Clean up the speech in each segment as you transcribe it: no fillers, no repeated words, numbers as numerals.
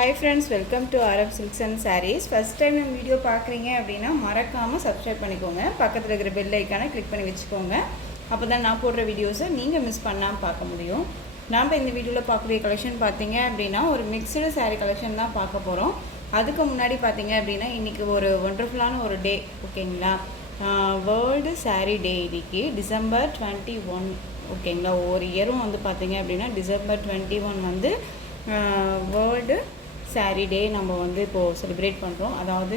Hi friends, welcome to Arab Silks and Sarees. First time நம்ம video பார்க்குறீங்க அப்படின்னா மறக்காமல் சப்ஸ்கிரைப் பண்ணிக்கோங்க. பக்கத்தில் இருக்கிற பெல் ஐக்கானை கிளிக் பண்ணி வச்சுக்கோங்க. அப்போ தான் நான் போடுற வீடியோஸை நீங்கள் மிஸ் பண்ணாமல் பார்க்க முடியும். நாம் இந்த வீடியோவில் பார்க்கக்கூடிய கலெக்ஷன் பார்த்தீங்க அப்படின்னா ஒரு மிக்சடு சாரீ கலெக்ஷன் தான் பார்க்க போகிறோம். அதுக்கு முன்னாடி பார்த்தீங்க அப்படின்னா இன்றைக்கி ஒரு ஒண்டர்ஃபுல்லான ஒரு டே, ஓகேங்களா? வேர்ல்டு சாரீ டே இன்றைக்கி டிசம்பர் 21, ஓகேங்களா? ஒரு இயரும் வந்து பார்த்தீங்க அப்படின்னா டிசம்பர் 21 வந்து வேர்ல்டு சாரீ டே நம்ம வந்து இப்போது செலிப்ரேட் பண்ணுறோம். அதாவது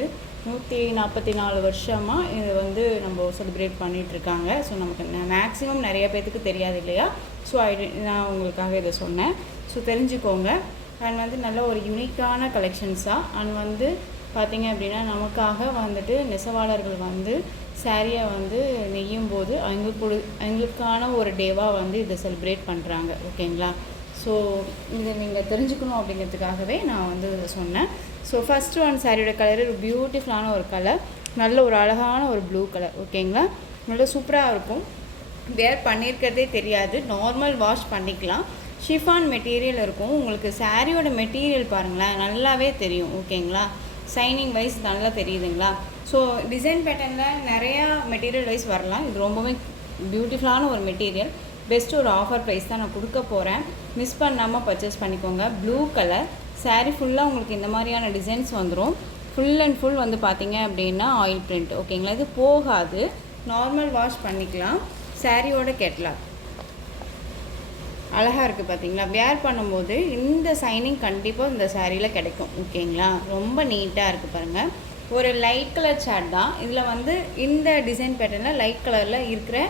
144 வருஷமாக இது வந்து நம்ம செலிப்ரேட் பண்ணிகிட்ருக்காங்க. ஸோ நமக்கு மேக்ஸிமம் நிறைய பேர்த்துக்கு தெரியாது இல்லையா? ஸோ நான் உங்களுக்காக இதை சொன்னேன். ஸோ தெரிஞ்சுக்கோங்க. அண்ட் வந்து நல்ல ஒரு யூனிக்கான கலெக்ஷன்ஸாக அண்ட் வந்து பார்த்திங்க அப்படின்னா நமக்காக வந்துட்டு நெசவாளர்கள் வந்து சாரியை வந்து நெய்யும் போது அவங்களுக்கான ஒரு டேவாக வந்து இதை செலிப்ரேட் பண்ணுறாங்க, ஓகேங்களா? ஸோ இதை நீங்கள் தெரிஞ்சுக்கணும் அப்படிங்கிறதுக்காகவே நான் வந்து சொன்னேன். ஸோ ஃபஸ்ட்டு ஒன் சாரியோட கலர் ஒரு பியூட்டிஃபுல்லான ஒரு கலர், நல்ல ஒரு அழகான ஒரு ப்ளூ கலர், ஓகேங்களா? நல்ல சூப்பராக இருக்கும். வேர் பண்ணியிருக்கிறதே தெரியாது, நார்மல் வாஷ் பண்ணிக்கலாம். ஷிஃபான் மெட்டீரியல் இருக்கும். உங்களுக்கு சாரியோட மெட்டீரியல் பாருங்களேன், நல்லாவே தெரியும், ஓகேங்களா? ஷைனிங் வைஸ் நல்லா தெரியுதுங்களா? ஸோ டிசைன் பேட்டர்னில் நிறையா மெட்டீரியல் வைஸ் வரலாம். இது ரொம்பவே பியூட்டிஃபுல்லான ஒரு மெட்டீரியல். பெஸ்ட்டு ஒரு ஆஃபர் ப்ரைஸ் தான் நான் கொடுக்க போகிறேன். மிஸ் பண்ணாமல் பர்ச்சேஸ் பண்ணிக்கோங்க. ப்ளூ கலர் சாரீ ஃபுல்லாக உங்களுக்கு இந்த மாதிரியான டிசைன்ஸ் வந்துடும். ஃபுல் அண்ட் ஃபுல் வந்து பார்த்தீங்க அப்படின்னா ஆயில் பிரிண்ட், ஓகேங்களா? இது போகாது, நார்மல் வாஷ் பண்ணிக்கலாம். சாரியோட கேட்லாக் அழகாக இருக்குது பார்த்தீங்களா? வேர் பண்ணும்போது இந்த சைனிங் கண்டிப்பாக இந்த சாரியில் கிடைக்கும், ஓகேங்களா? ரொம்ப நீட்டாக இருக்குது பாருங்கள். ஒரு லைட் கலர் சார்ட் தான். இதில் வந்து இந்த டிசைன் பேட்டர்னில் லைட் கலரில் இருக்கிற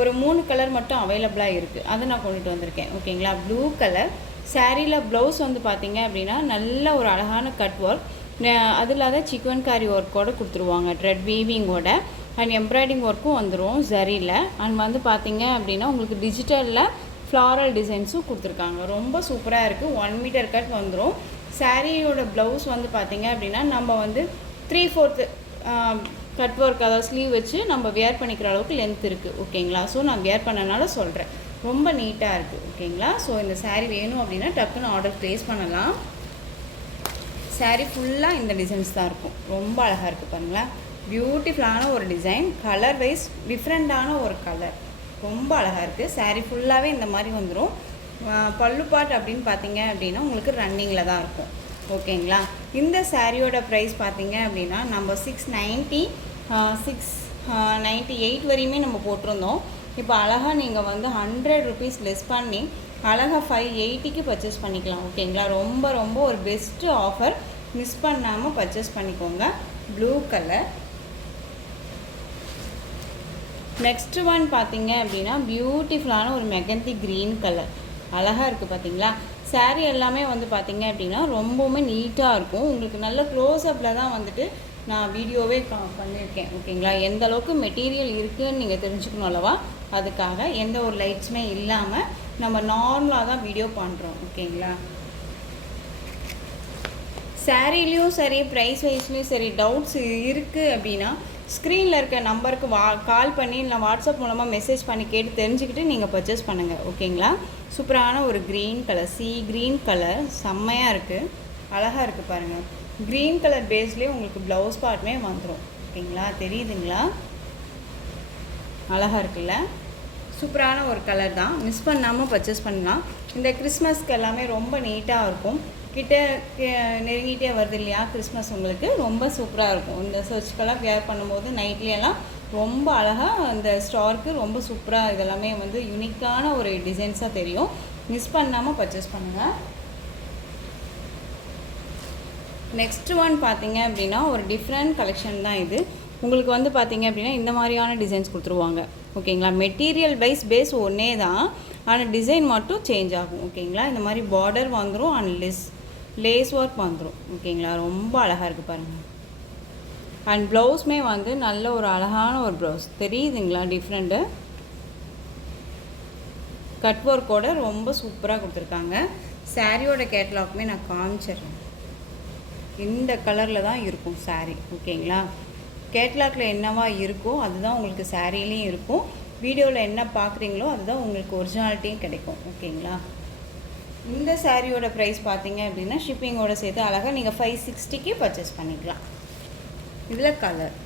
ஒரு 3 கலர் மட்டும் அவைலபிளாக இருக்குது. அதை நான் கொண்டுட்டு வந்திருக்கேன், ஓகேங்களா? ப்ளூ கலர் சாரியில் ப்ளவுஸ் வந்து பார்த்திங்க அப்படின்னா நல்ல ஒரு அழகான கட் ஒர்க், அது இல்லாத சிக்கன்காரி ஒர்க்கோடு கொடுத்துருவாங்க, த்ரெட் வீவிங்கோட. அண்ட் எம்ப்ராய்டிங் ஒர்க்கும் வந்துடும் ஜரியில். அண்ட் வந்து பார்த்திங்க அப்படின்னா உங்களுக்கு டிஜிட்டலில் ஃப்ளாரல் டிசைன்ஸும் கொடுத்துருக்காங்க. ரொம்ப சூப்பராக இருக்குது. 1 மீட்டர் கட் வந்துடும். சாரியோட ப்ளவுஸ் வந்து பார்த்திங்க அப்படின்னா நம்ம வந்து 3/4 கட் ஒர்க், அதாவது ஸ்லீவ் வச்சு நம்ம வேர் பண்ணிக்கிற அளவுக்கு லென்த் இருக்குது, ஓகேங்களா? ஸோ நான் வேர் பண்ணனால சொல்கிறேன். ரொம்ப நீட்டாக இருக்குது, ஓகேங்களா? ஸோ இந்த சாரீ வேணும் அப்படின்னா டக்குன்னு ஆர்டர் ப்ளேஸ் பண்ணலாம். சாரீ ஃபுல்லாக இந்த டிசைன்ஸ் தான் இருக்கும். ரொம்ப அழகாக இருக்குது பாருங்களேன். பியூட்டிஃபுல்லான ஒரு டிசைன், கலர் வைஸ் டிஃப்ரெண்ட்டான ஒரு கலர், ரொம்ப அழகாக இருக்குது. சாரீ ஃபுல்லாகவே இந்த மாதிரி வந்துடும். பல்லு பாட் அப்படின்னு பார்த்தீங்க அப்படின்னா உங்களுக்கு ரன்னிங்கில் தான் இருக்கும், ஓகேங்களா? இந்த சாரியோட ப்ரைஸ் பார்த்தீங்க அப்படின்னா நம்ம 690 698 வரையுமே நம்ம போட்டிருந்தோம். இப்போ அழகாக நீங்கள் வந்து 100 ருபீஸ் லெஸ் பண்ணி அழகாக 580க்கு பர்ச்சேஸ் பண்ணிக்கலாம், ஓகேங்களா? ரொம்ப ரொம்ப ஒரு பெஸ்ட்டு ஆஃபர். மிஸ் பண்ணாமல் பர்ச்சேஸ் பண்ணிக்கோங்க. Blue colour. நெக்ஸ்ட் ஒன் பார்த்தீங்க அப்படின்னா பியூட்டிஃபுல்லான ஒரு மெகந்தி க்ரீன் கலர், அழகாக இருக்குது பார்த்தீங்களா? சாரீ எல்லாமே வந்து பார்த்திங்க அப்படின்னா ரொம்பவுமே நீட்டாக இருக்கும். உங்களுக்கு நல்ல க்ளோஸ்அப்பில் தான் வந்துட்டு நான் வீடியோவே பண்ணியிருக்கேன், ஓகேங்களா? எந்த அளவுக்கு மெட்டீரியல் இருக்குதுன்னு நீங்கள் தெரிஞ்சுக்கணும் அல்லவா? அதுக்காக எந்த ஒரு லைட்ஸுமே இல்லாமல் நம்ம நார்மலாக தான் வீடியோ பண்ணுறோம், ஓகேங்களா? சாரீலேயும் சரி, ப்ரைஸ் வைஸ்லேயும் சரி டவுட்ஸ் இருக்குது அப்படின்னா ஸ்க்ரீனில் இருக்க நம்பருக்கு கால் பண்ணி இல்லை வாட்ஸ்அப் மூலமாக மெசேஜ் பண்ணி கேட்டு தெரிஞ்சுக்கிட்டு நீங்கள் பர்ச்சேஸ் பண்ணுங்கள், ஓகேங்களா? சூப்பரான ஒரு க்ரீன் கலர், க்ரீன் கலர் செம்மையாக இருக்குது, அழகாக இருக்குது பாருங்கள். க்ரீன் கலர் பேஸ்லேயே உங்களுக்கு ப்ளவுஸ் பார்ட்டுமே வந்துடும், ஓகேங்களா? தெரியுதுங்களா? அழகாக இருக்குல்ல? சூப்பரான ஒரு கலர் தான். மிஸ் பண்ணாமல் பர்ச்சேஸ் பண்ணலாம். இந்த கிறிஸ்மஸ்க்கு எல்லாமே ரொம்ப நீட்டாக இருக்கும். கிட்ட நெருங்கிட்டே வருது இல்லையா கிறிஸ்மஸ், உங்களுக்கு ரொம்ப சூப்பராக இருக்கும். இந்த சர்ச்சுக்கெல்லாம் வேர் பண்ணும்போது நைட்லேயெல்லாம் ரொம்ப அழகாக அந்த ஸ்டாருக்கு ரொம்ப சூப்பராக இதெல்லாமே வந்து யூனிக்கான ஒரு டிசைன்ஸாக தெரியும். மிஸ் பண்ணாமல் பர்ச்சேஸ் பண்ணுங்கள். நெக்ஸ்ட் ஒன் பார்த்தீங்க அப்படின்னா ஒரு டிஃப்ரெண்ட் கலெக்ஷன் தான் இது. உங்களுக்கு வந்து பார்த்தீங்க அப்படின்னா இந்த மாதிரியான டிசைன்ஸ் கொடுத்துருவாங்க, ஓகேங்களா? மெட்டீரியல் பேஸ் ஒன்றே தான், ஆனால் டிசைன் மட்டும் சேஞ்ச் ஆகும், ஓகேங்களா? இந்த மாதிரி பார்டர் வந்துடும் அண்ட் லேஸ் ஒர்க் வந்துடும், ஓகேங்களா? ரொம்ப அழகாக இருக்குது பாருங்கள். அண்ட் ப்ளவுஸுமே வந்து நல்ல ஒரு அழகான ஒரு ப்ளவுஸ், தெரியுதுங்களா? டிஃப்ரெண்ட்டு கட் ஒர்க்கோட ரொம்ப சூப்பராக கொடுத்துருக்காங்க. சாரியோட கேட்லாக்குமே நான் காமிச்சிடுறேன். இந்த கலரில் தான் இருக்கும் சாரீ, ஓகேங்களா? கேட்லாக்கில் என்னவா இருக்கோ அதுதான் உங்களுக்கு சாரிலையும் இருக்கும். வீடியோவில் என்ன பார்க்குறீங்களோ அதுதான் உங்களுக்கு ஒரிஜினாலிட்டியும் கிடைக்கும், ஓகேங்களா? இந்த சாரியோட ப்ரைஸ் பார்த்தீங்க அப்படின்னா ஷிப்பிங்கோட சேர்த்து அழகாக நீங்கள் 560க்கு பர்ச்சேஸ் பண்ணிக்கலாம். இதில் கலர்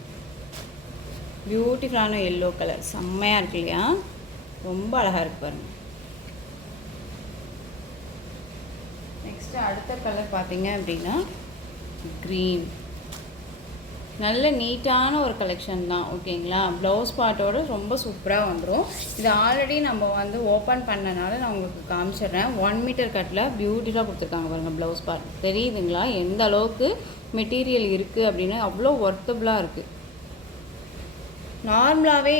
பியூட்டிஃபுல்லான எல்லோ கலர் செம்மையாக இருக்கு இல்லையா, ரொம்ப அழகாக இருக்கு பாருங்கள். நெக்ஸ்ட்டு அடுத்த கலர் பார்த்தீங்க அப்படின்னா க்ரீன். நல்ல நீட்டான ஒரு கலெக்ஷன் தான் ஓகேங்களா. ப்ளவுஸ் பார்ட்டோடு ரொம்ப சூப்பராக வந்துடும். இது ஆல்ரெடி நம்ம வந்து ஓப்பன் பண்ணனால நான் உங்களுக்கு காமிச்சிடுறேன். 1 மீட்டர் கட்டில் பியூட்டிஃபுல்லாக கொடுத்துருக்காங்க பாருங்கள். ப்ளவுஸ் பார்ட் தெரியுதுங்களா எந்த அளவுக்கு மெட்டீரியல் இருக்குது அப்படின்னு, அவ்வளோ ஒர்த்தபுளாக இருக்குது. நார்மலாகவே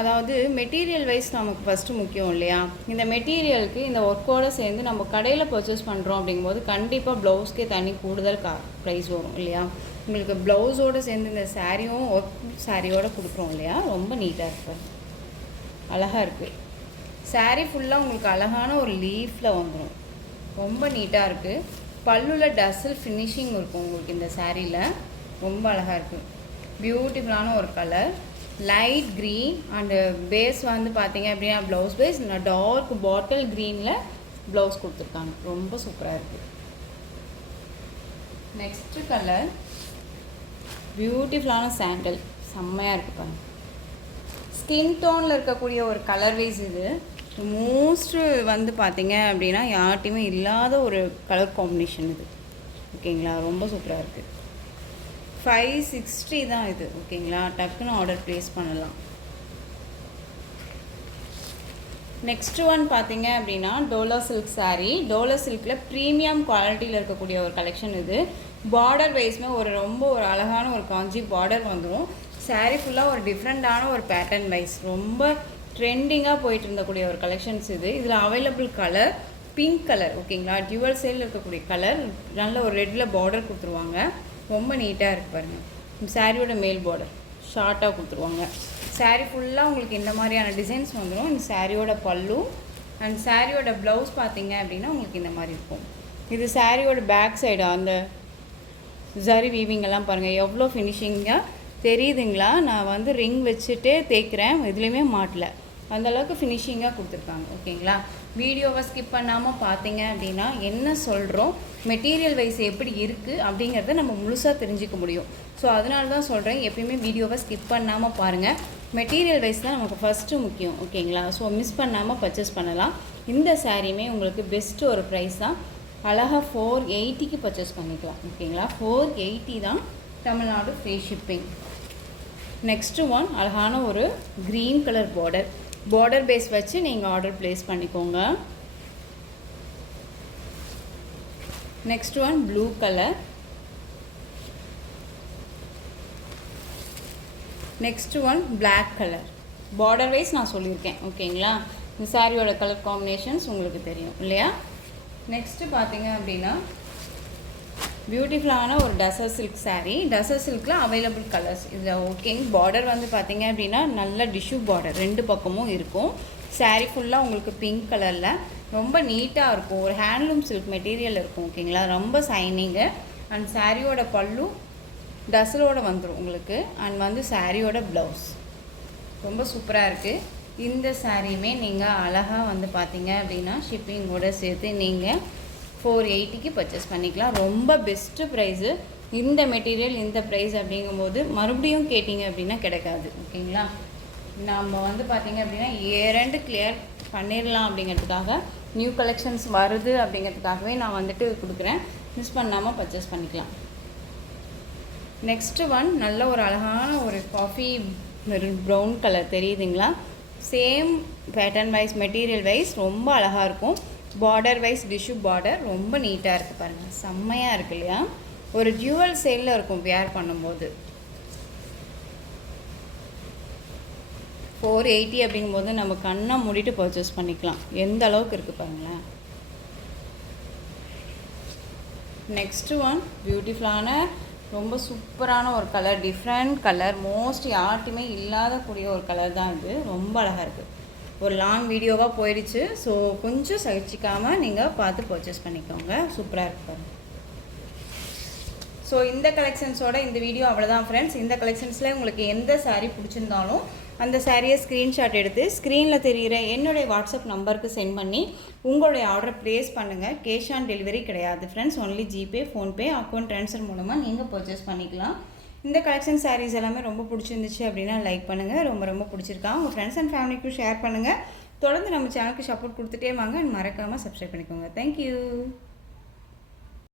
அதாவது மெட்டீரியல் வைஸ் நமக்கு ஃபஸ்ட்டு முக்கியம் இல்லையா. இந்த மெட்டீரியலுக்கு இந்த ஒர்க்கோடு சேர்ந்து நம்ம கடையில் பர்ச்சேஸ் பண்ணுறோம் அப்படிங்கும்போது கண்டிப்பாக ப்ளவுஸ்க்கே தனி கூடுதல் ப்ரைஸ் வரும் இல்லையா. உங்களுக்கு ப்ளவுஸோடு சேர்ந்து இந்த சாரியும் ஒர்க் சாரியோடு கொடுக்குறோம் இல்லையா, ரொம்ப நீட்டாக இருக்குது, அழகாக இருக்குது. சாரீ ஃபுல்லாக உங்களுக்கு அழகான ஒரு லீஃபில் வந்துடும், ரொம்ப நீட்டாக இருக்குது. பல்லுவில் டசல் ஃபினிஷிங் இருக்கும் உங்களுக்கு இந்த சாரியில், ரொம்ப அழகாக இருக்குது. பியூட்டிஃபுல்லான ஒரு colour light green and base வந்து பார்த்தீங்க அப்படின்னா ப்ளவுஸ் பேஸ் டார்க் பாட்டில் க்ரீனில் ப்ளவுஸ் கொடுத்துருக்காங்க, ரொம்ப சூப்பராக இருக்குது. நெக்ஸ்ட்டு கலர் பியூட்டிஃபுல்லான சாண்டல் செம்மையாக இருக்குது பாருங்கள். ஸ்கின் டோனில் இருக்கக்கூடிய ஒரு கலர் வைஸ் இது மோஸ்ட்டு வந்து பார்த்திங்க அப்படின்னா யார்ட்டையுமே இல்லாத ஒரு கலர் காம்பினேஷன் இது ஓகேங்களா, ரொம்ப சூப்பராக இருக்குது. 560 தான் இது ஓகேங்களா, டக்குன்னு ஆர்டர் ப்ளேஸ் பண்ணலாம். நெக்ஸ்ட் ஒன் பார்த்தீங்க அப்படின்னா டோலா சில்க் சாரீ. டோலா சில்கில் ப்ரீமியம் குவாலிட்டியில் இருக்கக்கூடிய ஒரு கலெக்ஷன் இது. பார்டர் வைஸ்மே ரொம்ப ஒரு அழகான ஒரு காஞ்சி பார்டர் வந்துடும். சாரீ ஃபுல்லாக ஒரு டிஃப்ரெண்ட்டான ஒரு பேட்டர்ன் வைஸ் ரொம்ப ட்ரெண்டிங்காக போயிட்டு இருந்தக்கூடிய ஒரு கலெக்ஷன்ஸ் இது. இதில் அவைலபிள் கலர் பிங்க் கலர் ஓகேங்களா, டியூவல் சைடில் இருக்கக்கூடிய கலர், நல்ல ஒரு ரெட்டில் பார்டர் கொடுத்துருவாங்க, ரொம்ப நீட்டாக இருக்குது பாருங்கள். சாரியோட மேல் பார்டர் ஷார்ட்டாக கொடுத்துருவாங்க. சாரீ ஃபுல்லாக உங்களுக்கு இந்த மாதிரியான டிசைன்ஸ் வந்துடும். இந்த சாரியோட பல்லு அண்ட் சாரியோட ப்ளவுஸ் பார்த்தீங்க அப்படின்னா உங்களுக்கு இந்த மாதிரி இருக்கும். இது சாரியோட பேக் சைடு அந்த ஜரி வீவிங்கெல்லாம் பாருங்கள் எவ்வளோ ஃபினிஷிங்காக தெரியுதுங்களா. நான் வந்து ரிங் வச்சுட்டே தேய்க்கிறேன், எதுலேயுமே மாட்டலை, அந்தளவுக்கு ஃபினிஷிங்காக கொடுத்துருக்காங்க ஓகேங்களா. வீடியோவை ஸ்கிப் பண்ணாமல் பார்த்தீங்க அப்படின்னா என்ன சொல்கிறோம், மெட்டீரியல் வைஸ் எப்படி இருக்குது அப்படிங்கிறத நம்ம முழுசாக தெரிஞ்சிக்க முடியும். ஸோ அதனால தான் சொல்கிறேன், எப்பயுமே வீடியோவை ஸ்கிப் பண்ணாமல் பாருங்கள். மெட்டீரியல் வைஸ் தான் நமக்கு ஃபஸ்ட்டு முக்கியம் ஓகேங்களா. ஸோ மிஸ் பண்ணாமல் பர்ச்சேஸ் பண்ணலாம். இந்த சாரியுமே உங்களுக்கு பெஸ்ட்டு ஒரு ப்ரைஸ் தான், அழகாக 480க்கு பர்ச்சேஸ் பண்ணிக்கலாம் ஓகேங்களா. 480 தான், Tamil Nadu free shipping. Next one அழகான ஒரு க்ரீன் கலர் பார்டர் பேஸ் வச்சு நீங்கள் ஆர்டர் ப்ளேஸ் பண்ணிக்கோங்க. Next one blue colour. Next one black colour. Border wise நான் சொல்லியிருக்கேன் ஓகேங்களா. இந்த சாரியோட கலர் காம்பினேஷன்ஸ் உங்களுக்கு தெரியும் இல்லையா. நெக்ஸ்ட்டு பார்த்தீங்க அப்படின்னா பியூட்டிஃபுல்லான ஒரு டசர் சில்க் சாரீ. டசர் சில்கில் அவைலபிள் கலர்ஸ் இதில் ஓகேங்க. பார்டர் வந்து பார்த்தீங்க அப்படின்னா நல்ல டிஷ்யூ பார்டர் ரெண்டு பக்கமும் இருக்கும். சாரீ ஃபுல்லாக உங்களுக்கு பிங்க் கலரில் ரொம்ப நீட்டாக இருக்கும், ஒரு ஹேண்ட்லூம் சில்க் மெட்டீரியல் இருக்கும் ஓகேங்களா, ரொம்ப சைனிங்கு. அண்ட் சாரியோட பல்லு டசலோடு வந்துடும் உங்களுக்கு. அண்ட் வந்து சாரியோட ப்ளவுஸ் ரொம்ப சூப்பராக இருக்குது. இந்த சாரியுமே நீங்கள் அழகாக வந்து பார்த்தீங்க அப்படின்னா ஷிப்பிங்கோடு சேர்த்து நீங்கள் 480க்கு பர்ச்சேஸ் பண்ணிக்கலாம். ரொம்ப பெஸ்ட்டு ப்ரைஸு. இந்த மெட்டீரியல் இந்த ப்ரைஸ் அப்படிங்கும்போது மறுபடியும் கேட்டிங்க அப்படின்னா கிடைக்காது ஓகேங்களா. நம்ம வந்து பார்த்திங்க அப்படின்னா ஏரெண்டு கிளியர் பண்ணிடலாம் அப்படிங்கிறதுக்காக, நியூ கலெக்ஷன்ஸ் வருது அப்படிங்கிறதுக்காகவே நான் வந்துட்டு கொடுக்குறேன். மிஸ் பண்ணாமல் பர்ச்சேஸ் பண்ணிக்கலாம். நெக்ஸ்ட்டு ஒன் நல்ல ஒரு அழகான ஒரு காஃபி ப்ரௌன் கலர் தெரியுதுங்களா. Same pattern wise material wise ரொம்ப அழகாக இருக்கும். பார்டர் வைஸ் டிஷ்யூ பார்டர் ரொம்ப நீட்டாக இருக்குது பாருங்கள், செம்மையாக இருக்குது இல்லையா. ஒரு டியூவல் சேலில் இருக்கும் வேர் பண்ணும்போது. 480 அப்படிங்கும்போது நம்ம கண்ணை மூடிட்டு பர்ச்சேஸ் பண்ணிக்கலாம், எந்த அளவுக்கு இருக்குது பாருங்களேன். நெக்ஸ்ட்டு ஒன் பியூட்டிஃபுல்லான ரொம்ப சூப்பரான ஒரு கலர், டிஃப்ரெண்ட் கலர், மோஸ்ட் யார்ட்டுமே இல்லாத கூடிய ஒரு கலர் தான் இது, ரொம்ப அழகாக இருக்குது. ஒரு லாங் வீடியோவாக போயிடுச்சு, ஸோ கொஞ்சம் சகிச்சிக்காமல் நீங்கள் பார்த்து பர்ச்சேஸ் பண்ணிக்கோங்க, சூப்பராக இருக்கும். ஸோ இந்த கலெக்ஷன்ஸோட இந்த வீடியோ அவ்வளோதான் ஃப்ரெண்ட்ஸ். இந்த கலெக்ஷன்ஸில் உங்களுக்கு எந்த சாரீ பிடிச்சிருந்தாலும் அந்த சாரியை ஸ்க்ரீன்ஷாட் எடுத்து ஸ்க்ரீனில் தெரிகிற என்னுடைய வாட்ஸ்அப் நம்பருக்கு சென்ட் பண்ணி உங்களுடைய ஆர்டரை ப்ளேஸ் பண்ணுங்கள். கேஷ் ஆன் டெலிவரி கிடையாது friends, only GPay, PhonePe, account transfer மூலமாக நீங்கள் பர்ச்சேஸ் பண்ணிக்கலாம். இந்த கலெக்ஷன் சாரீஸ் எல்லாமே ரொம்ப பிடிச்சிருந்துச்சு அப்படின்னா லைக் பண்ணுங்கள். ரொம்ப ரொம்ப பிடிச்சிருக்கா உங்கள் ஃப்ரெண்ட்ஸ் அண்ட் ஃபேமிலிக்கும் ஷேர் பண்ணுங்கள். தொடர்ந்து நம்ம சேனலுக்கு சப்போர்ட் கொடுத்துட்டே வாங்க. மறக்காமல் சப்ஸ்கிரைப் பண்ணிக்கோங்க. தேங்க்யூ.